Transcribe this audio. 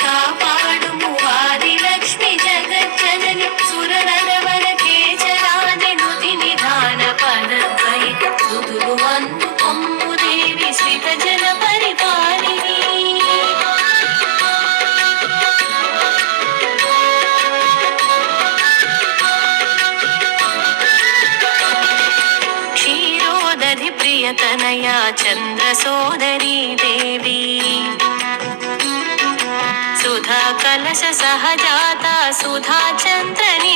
కాపాడుము ఆదిలక్ష్మి జగజ్జనని సురనరవరకే చరాది నుతి నిధాన పదపై సుతులు వందు కొమ్ము దేవి శ్రిత జన పరిపాలిని క్షీరోదధి ప్రియతనయా చంద్ర సోదరీ దేవి సుధా కలశ సహజాత సుధా చంద్రని